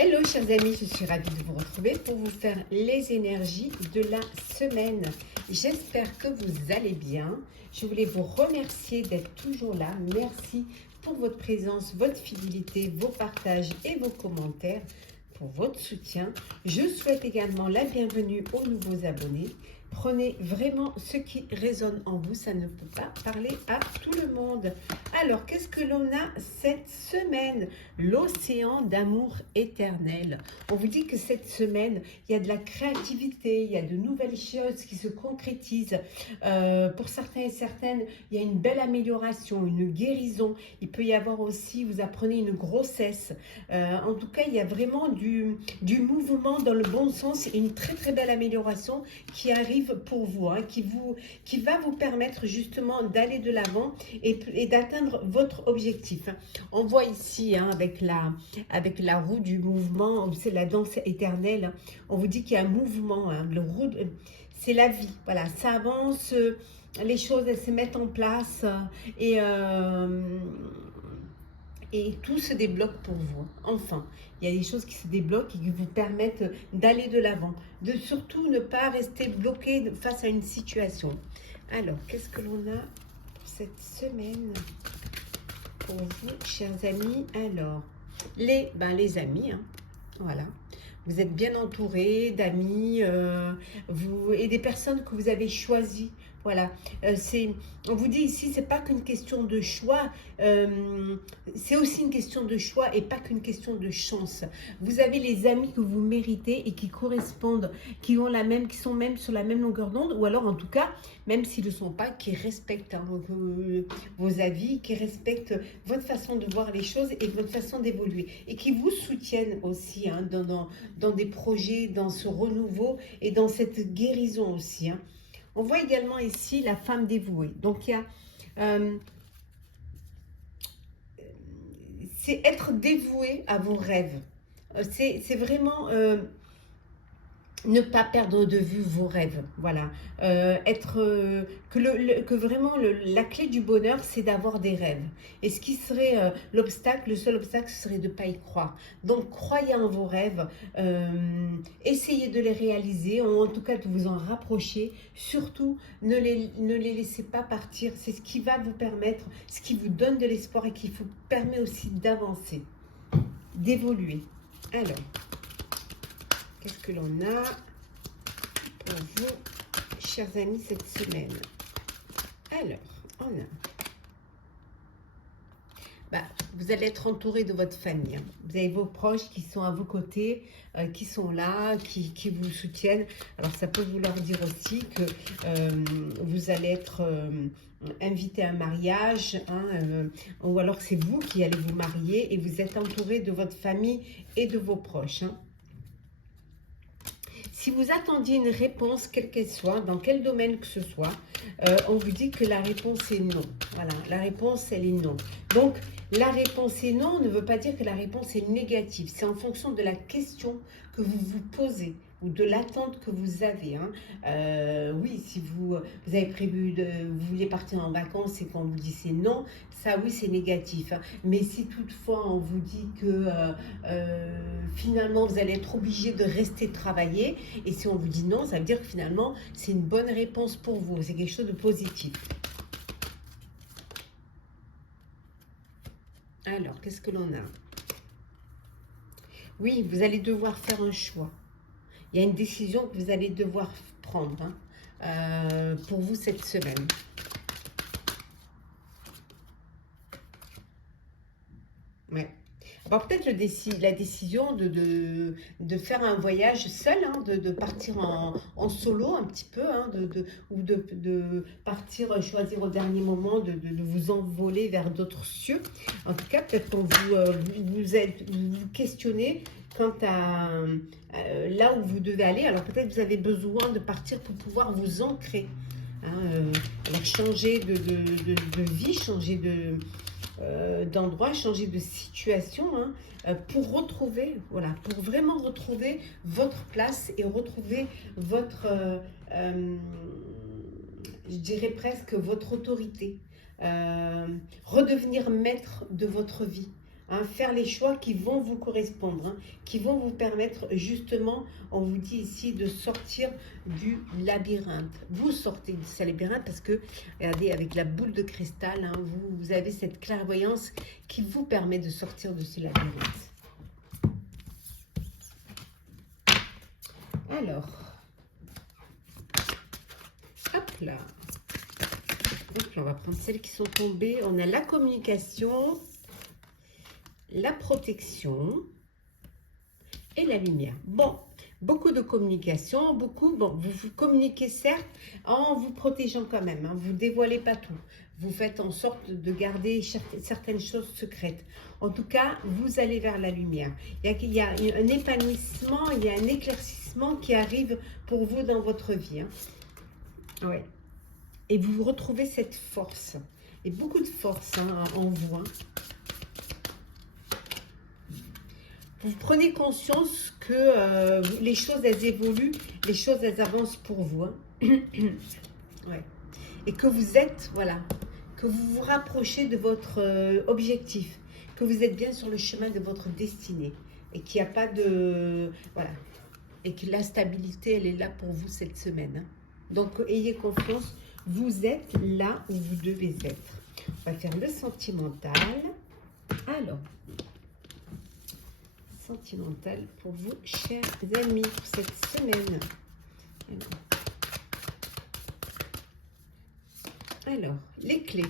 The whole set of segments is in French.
Hello chers amis, je suis ravie de vous retrouver pour vous faire les énergies de la semaine. J'espère que vous allez bien. Je voulais vous remercier d'être toujours là. Merci pour votre présence, votre fidélité, vos partages et vos commentaires, pour votre soutien. Je souhaite également la bienvenue aux nouveaux abonnés. Prenez vraiment ce qui résonne en vous, ça ne peut pas parler à tout le monde. Alors, qu'est-ce que l'on a cette semaine? L'océan d'amour éternel. On vous dit que cette semaine, il y a de la créativité, il y a de nouvelles choses qui se concrétisent. Pour certains et certaines, il y a une belle amélioration, une guérison. Il peut y avoir aussi, vous apprenez une grossesse. En tout cas, il y a vraiment du mouvement dans le bon sens et une très très belle amélioration qui arrive pour vous, hein, qui va vous permettre justement d'aller de l'avant et d'atteindre votre objectif. On voit ici, hein, avec la roue du mouvement, c'est la danse éternelle, on vous dit qu'il y a un mouvement, hein, c'est la vie, voilà, ça avance, les choses elles se mettent en place et tout se débloque pour vous. Enfin, il y a des choses qui se débloquent et qui vous permettent d'aller de l'avant, de surtout ne pas rester bloqué face à une situation. Alors, qu'est-ce que l'on a pour cette semaine pour vous, chers amis? Alors, les amis, hein, voilà. Vous êtes bien entouré d'amis et des personnes que vous avez choisies. Voilà, on vous dit ici, c'est pas qu'une question de choix, c'est aussi une question de choix et pas qu'une question de chance. Vous avez les amis que vous méritez et qui correspondent, qui sont même sur la même longueur d'onde, ou alors en tout cas, même s'ils ne le sont pas, qui respectent vos avis, qui respectent votre façon de voir les choses et votre façon d'évoluer et qui vous soutiennent aussi, hein, dans des projets, dans ce renouveau et dans cette guérison aussi, hein. On voit également ici la femme dévouée. Donc, il y a... c'est être dévoué à vos rêves. C'est vraiment... ne pas perdre de vue vos rêves, voilà. Que vraiment la clé du bonheur, c'est d'avoir des rêves. Et ce qui serait le seul obstacle, ce serait de ne pas y croire. Donc, croyez en vos rêves, essayez de les réaliser, ou en tout cas de vous en rapprocher. Surtout, ne les laissez pas partir. C'est ce qui va vous permettre, ce qui vous donne de l'espoir et qui vous permet aussi d'avancer, d'évoluer. Alors, qu'est-ce que l'on a pour vous, chers amis, cette semaine? Alors, on a... vous allez être entouré de votre famille, hein. Vous avez vos proches qui sont à vos côtés, qui sont là, qui vous soutiennent. Alors, ça peut vouloir dire aussi que vous allez être invité à un mariage, hein, ou alors c'est vous qui allez vous marier et vous êtes entouré de votre famille et de vos proches, hein. Si vous attendiez une réponse, quelle qu'elle soit, dans quel domaine que ce soit, on vous dit que la réponse est non. Voilà, la réponse, elle est non. Donc, la réponse est non ne veut pas dire que la réponse est négative. C'est en fonction de la question que vous vous posez ou de l'attente que vous avez, hein. Oui, si vous avez prévu, vous voulez partir en vacances et qu'on vous dit c'est non, ça oui c'est négatif, hein. Mais si toutefois on vous dit que finalement vous allez être obligé de rester travailler, et si on vous dit non, ça veut dire que finalement c'est une bonne réponse pour vous, c'est quelque chose de positif. Alors, qu'est-ce que l'on a? Oui, vous allez devoir faire un choix. Il y a une décision que vous allez devoir prendre, hein, pour vous cette semaine. Ouais. Alors peut-être la décision de faire un voyage seul, hein, de partir en solo un petit peu, hein, ou de partir, choisir au dernier moment, de vous envoler vers d'autres cieux. En tout cas, peut-être qu'on vous questionnez quant à là où vous devez aller. Alors peut-être vous avez besoin de partir pour pouvoir vous ancrer, hein, alors changer de vie, changer d'endroit, changer de situation, hein, pour retrouver, voilà, pour vraiment retrouver votre place et retrouver votre, je dirais presque votre autorité, redevenir maître de votre vie. hein, faire les choix qui vont vous correspondre, hein, qui vont vous permettre justement, on vous dit ici, de sortir du labyrinthe. Vous sortez de ce labyrinthe parce que, regardez, avec la boule de cristal, hein, vous avez cette clairvoyance qui vous permet de sortir de ce labyrinthe. Alors, hop là. Donc là, on va prendre celles qui sont tombées. On a la communication, la protection et la lumière. Bon, beaucoup de communication, beaucoup. Bon, vous communiquez certes en vous protégeant quand même. Hein, vous ne dévoilez pas tout. Vous faites en sorte de garder certaines choses secrètes. En tout cas, vous allez vers la lumière. Il y a un épanouissement, il y a un éclaircissement qui arrive pour vous dans votre vie. Hein. Ouais. Et vous retrouvez cette force. Et beaucoup de force hein, en vous. Hein. Vous prenez conscience que les choses, elles évoluent, les choses, elles avancent pour vous. Hein. Ouais. Et que vous êtes, voilà, que vous vous rapprochez de votre objectif, que vous êtes bien sur le chemin de votre destinée et qu'il n'y a pas de... Voilà. Et que la stabilité, elle est là pour vous cette semaine. Hein. Donc, ayez confiance, vous êtes là où vous devez être. On va faire le sentimental. Alors, sentimental pour vous, chers amis, pour cette semaine. Alors, les clés.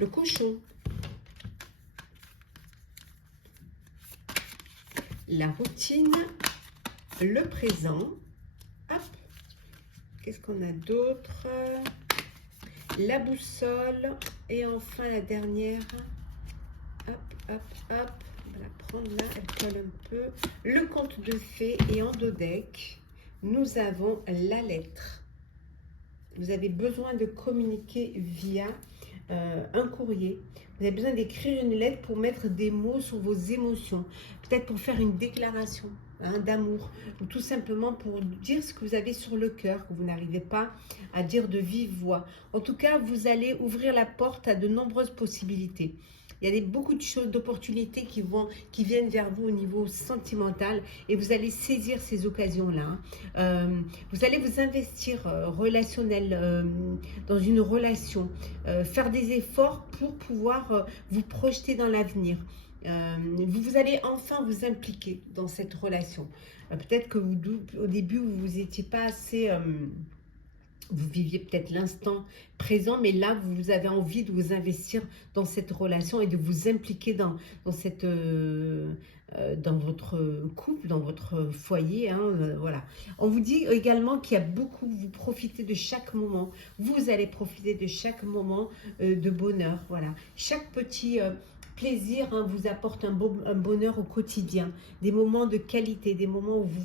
Le cochon. La routine. Le présent. Hop. Qu'est-ce qu'on a d'autre? La boussole. Et enfin, la dernière. Hop, hop, hop. On va la prendre là, elle colle un peu. Le conte de fées et en dos deck, nous avons la lettre. Vous avez besoin de communiquer via un courrier. Vous avez besoin d'écrire une lettre pour mettre des mots sur vos émotions. Peut-être pour faire une déclaration hein, d'amour. Ou tout simplement pour dire ce que vous avez sur le cœur, que vous n'arrivez pas à dire de vive voix. En tout cas, vous allez ouvrir la porte à de nombreuses possibilités. Il y a beaucoup de choses, d'opportunités qui viennent vers vous au niveau sentimental et vous allez saisir ces occasions-là. Vous allez vous investir relationnel dans une relation, faire des efforts pour pouvoir vous projeter dans l'avenir. Vous allez enfin vous impliquer dans cette relation. Peut-être que au début, vous n'étiez pas assez... vous viviez peut-être l'instant présent, mais là, vous avez envie de vous investir dans cette relation et de vous impliquer dans votre couple, dans votre foyer. Hein, voilà. On vous dit également qu'il y a beaucoup, vous profitez de chaque moment. Vous allez profiter de chaque moment de bonheur. Voilà. Chaque petit... plaisir hein, vous apporte un bonheur au quotidien, des moments de qualité, des moments où vous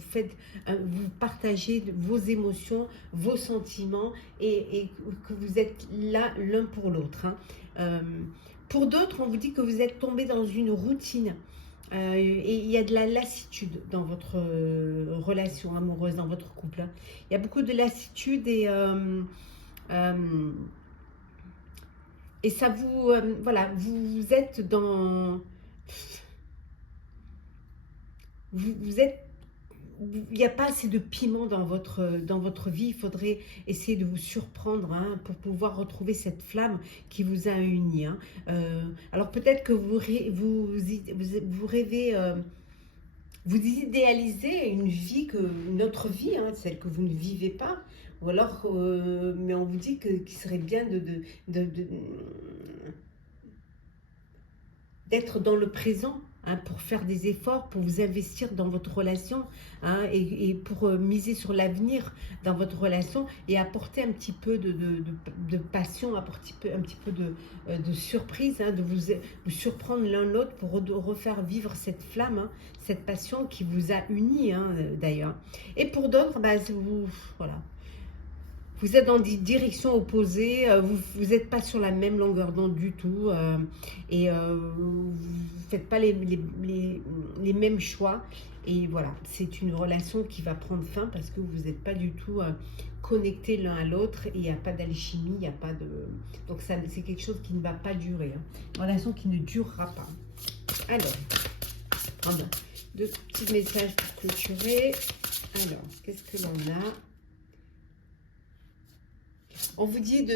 partagez vos émotions, vos sentiments et que vous êtes là l'un pour l'autre. Hein. Pour d'autres, on vous dit que vous êtes tombé dans une routine et il y a de la lassitude dans votre relation amoureuse, dans votre couple. Hein. Il y a beaucoup de lassitude et ça vous... voilà, vous êtes dans... Vous êtes... Il n'y a pas assez de piment dans votre vie. Il faudrait essayer de vous surprendre hein, pour pouvoir retrouver cette flamme qui vous a uni. Hein. Alors peut-être que vous rêvez... vous idéalisez une autre vie, hein, celle que vous ne vivez pas. Ou alors, mais on vous dit qu'il serait bien d'être dans le présent hein, pour faire des efforts, pour vous investir dans votre relation hein, et pour miser sur l'avenir dans votre relation et apporter un petit peu de passion, apporter un petit peu de surprise, hein, de vous surprendre l'un l'autre pour refaire vivre cette flamme, hein, cette passion qui vous a unis hein, d'ailleurs. Et pour d'autres, bah, voilà. Vous êtes dans des directions opposées, vous n'êtes pas sur la même longueur d'onde du tout et vous ne faites pas les mêmes choix. Et voilà, c'est une relation qui va prendre fin parce que vous n'êtes pas du tout connectés l'un à l'autre et il n'y a pas d'alchimie, il n'y a pas de... Donc c'est quelque chose qui ne va pas durer, hein. Une relation qui ne durera pas. Alors, deux petits messages pour clôturer. Alors, qu'est-ce que l'on a? On vous dit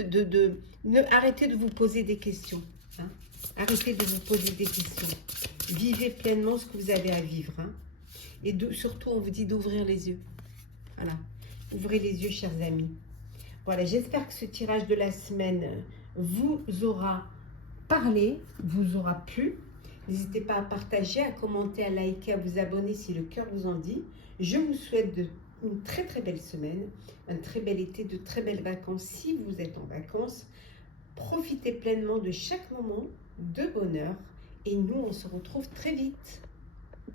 arrêtez de vous poser des questions. Hein. Arrêtez de vous poser des questions. Vivez pleinement ce que vous avez à vivre. Hein. Et surtout, on vous dit d'ouvrir les yeux. Voilà. Ouvrez les yeux, chers amis. Voilà, j'espère que ce tirage de la semaine vous aura parlé, vous aura plu. N'hésitez pas à partager, à commenter, à liker, à vous abonner si le cœur vous en dit. Je vous souhaite une très très belle semaine, un très bel été, de très belles vacances si vous êtes en vacances. Profitez pleinement de chaque moment de bonheur et nous on se retrouve très vite.